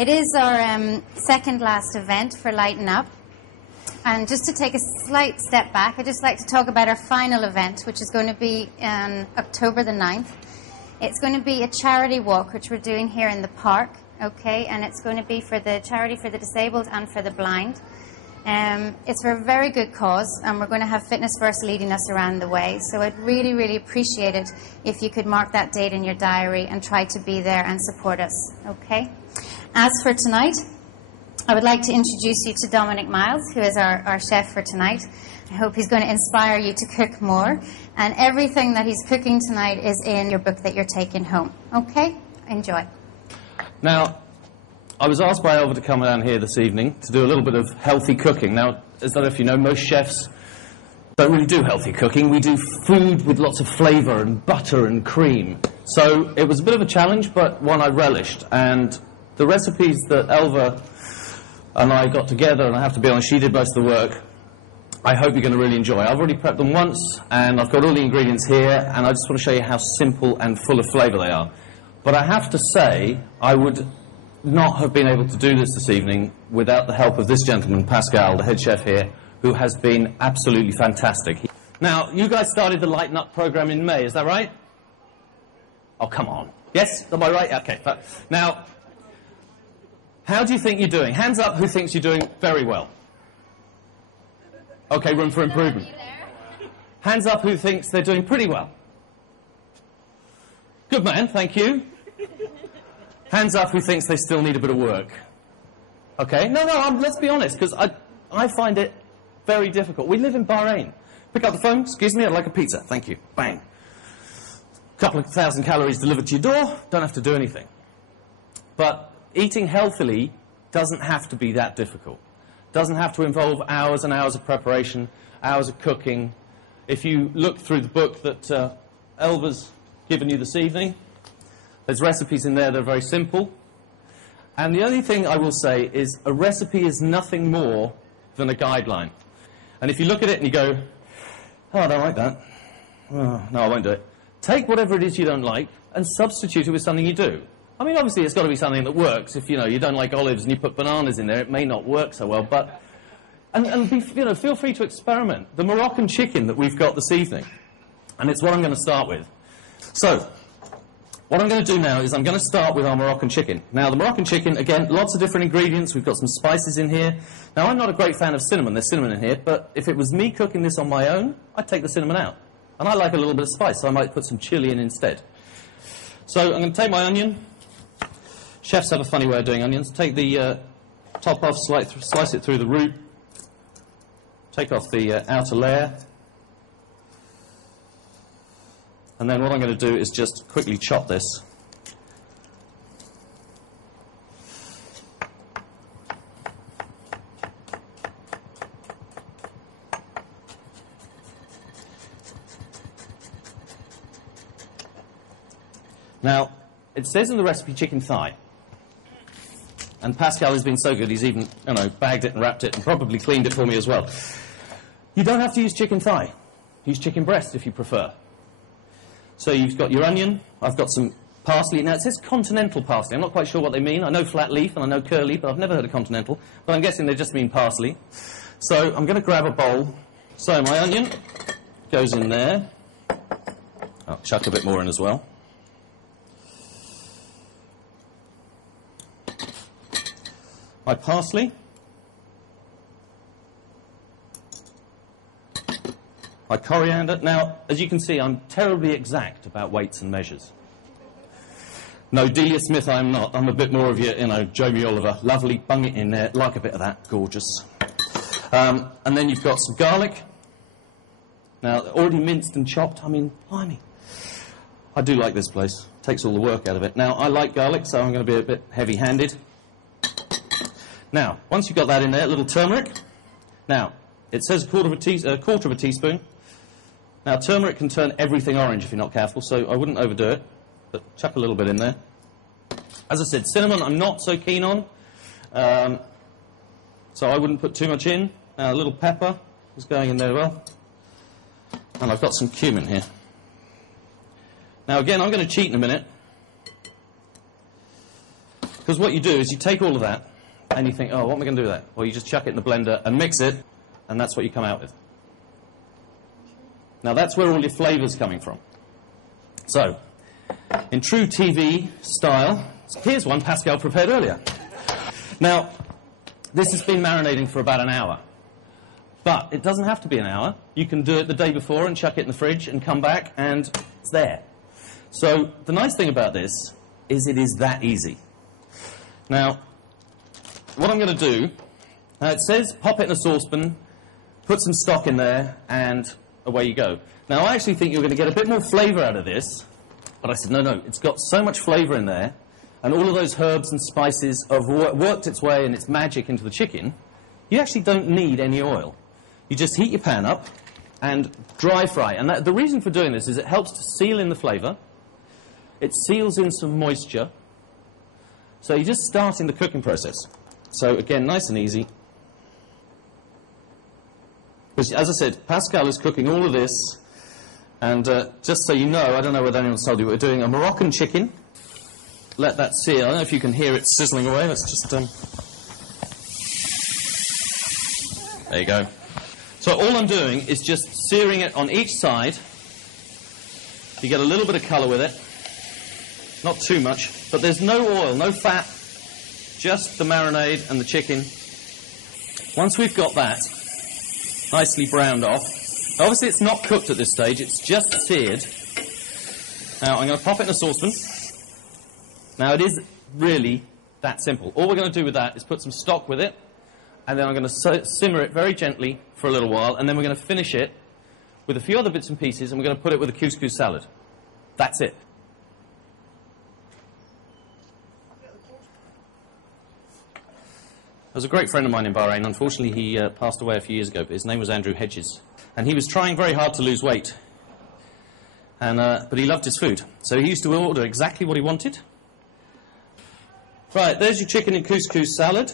It is our second last event for Lighten Up. And just to take a slight step back, I'd just like to talk about our final event, which is going to be on October the 9th. It's going to be a charity walk, which we're doing here in the park, okay? And it's going to be for the charity for the disabled and for the blind. It's for a very good cause, and we're going to have Fitness First leading us around the way. So I'd really, really appreciate it if you could mark that date in your diary and try to be there and support us, okay? As for tonight, I would like to introduce you to Dominic Miles, who is our chef for tonight. I hope he's going to inspire you to cook more. And everything that he's cooking tonight is in your book that you're taking home. Okay? Enjoy. Now, I was asked by Elva to come down here this evening to do a little bit of healthy cooking. Now, as I don't know if you know, most chefs don't really do healthy cooking. We do food with lots of flavour and butter and cream. So it was a bit of a challenge, but one I relished. And the recipes that Elva and I got together, and I have to be honest, she did most of the work, I hope you're going to really enjoy. I've already prepped them once, and I've got all the ingredients here, and I just want to show you how simple and full of flavour they are. But I have to say, I would not have been able to do this evening without the help of this gentleman, Pascal, the head chef here, who has been absolutely fantastic. Now, you guys started the Lighten Up program in May, is that right? Oh, come on. Yes? Am I right? Okay. Now, how do you think you're doing? Hands up who thinks you're doing very well. Okay, room for improvement. Hands up who thinks they're doing pretty well. Good man, thank you. Hands up who thinks they still need a bit of work. Okay, no, let's be honest, because I find it very difficult. We live in Bahrain. Pick up the phone, excuse me, I'd like a pizza. Thank you. Bang. Couple of 1,000 calories delivered to your door, don't have to do anything. But eating healthily doesn't have to be that difficult. Doesn't have to involve hours and hours of preparation, hours of cooking. If you look through the book that Elva's given you this evening, there's recipes in there that are very simple. And the only thing I will say is a recipe is nothing more than a guideline. And if you look at it and you go, oh, I don't like that. Oh, no, I won't do it. Take whatever it is you don't like and substitute it with something you do. I mean, obviously, it's got to be something that works. If, you don't like olives and you put bananas in there, it may not work so well. But, feel free to experiment. The Moroccan chicken that we've got this evening, and it's what I'm going to start with. So, what I'm going to do now is I'm going to start with our Moroccan chicken. Now, the Moroccan chicken, again, lots of different ingredients. We've got some spices in here. Now, I'm not a great fan of cinnamon. There's cinnamon in here. But if it was me cooking this on my own, I'd take the cinnamon out. And I like a little bit of spice, so I might put some chili in instead. So, I'm going to take my onion. Chefs have a funny way of doing onions. Take the top off, slice it through the root. Take off the outer layer. And then what I'm going to do is just quickly chop this. Now, it says in the recipe chicken thigh. And Pascal has been so good, he's even, bagged it and wrapped it and probably cleaned it for me as well. You don't have to use chicken thigh. Use chicken breast if you prefer. So you've got your onion. I've got some parsley. Now, it says continental parsley. I'm not quite sure what they mean. I know flat leaf and I know curly, but I've never heard of continental. But I'm guessing they just mean parsley. So I'm going to grab a bowl. So my onion goes in there. I'll chuck a bit more in as well. My parsley, my coriander. Now, as you can see, I'm terribly exact about weights and measures. No, Delia Smith, I'm not. I'm a bit more of your, Jamie Oliver. Lovely, bung it in there, like a bit of that, gorgeous. And then you've got some garlic. Now, already minced and chopped. I mean, blimey. I do like this place. Takes all the work out of it. Now, I like garlic, so I'm going to be a bit heavy-handed. Now, once you've got that in there, a little turmeric. Now, it says a quarter of a teaspoon. Now, turmeric can turn everything orange if you're not careful, so I wouldn't overdo it, but chuck a little bit in there. As I said, cinnamon I'm not so keen on, so I wouldn't put too much in. Now, a little pepper is going in there well. And I've got some cumin here. Now, again, I'm going to cheat in a minute, Because what you do is you take all of that, and you think, oh, what am I going to do with that? Well, you just chuck it in the blender and mix it, and that's what you come out with. Now, that's where all your flavour's coming from. So, in true TV style, here's one Pascal prepared earlier. Now, this has been marinating for about an hour. But it doesn't have to be an hour. You can do it the day before and chuck it in the fridge and come back and it's there. So the nice thing about this is it is that easy. Now, what I'm going to do, it says pop it in a saucepan, put some stock in there, and away you go. Now, I actually think you're going to get a bit more flavour out of this, but I said, no, it's got so much flavour in there, and all of those herbs and spices have worked its way and its magic into the chicken, you actually don't need any oil. You just heat your pan up and dry fry. And the reason for doing this is it helps to seal in the flavour. It seals in some moisture. So you're just starting the cooking process. So again, nice and easy. Because, as I said, Pascal is cooking all of this. And just so you know, I don't know whether anyone's told you, we're doing a Moroccan chicken. Let that sear. I don't know if you can hear it sizzling away. Let's just... There you go. So all I'm doing is just searing it on each side. You get a little bit of colour with it. Not too much. But there's no oil, no fat. Just the marinade and the chicken. Once we've got that nicely browned off. Obviously it's not cooked at this stage. It's just seared. Now I'm going to pop it in a saucepan. Now it is really that simple. All we're going to do with that is put some stock with it. And then I'm going to simmer it very gently for a little while, and then we're going to finish it with a few other bits and pieces, and we're going to put it with a couscous salad. That's it. There's a great friend of mine in Bahrain. Unfortunately, he passed away a few years ago, but his name was Andrew Hedges. And he was trying very hard to lose weight. But he loved his food. So he used to order exactly what he wanted. Right, there's your chicken and couscous salad.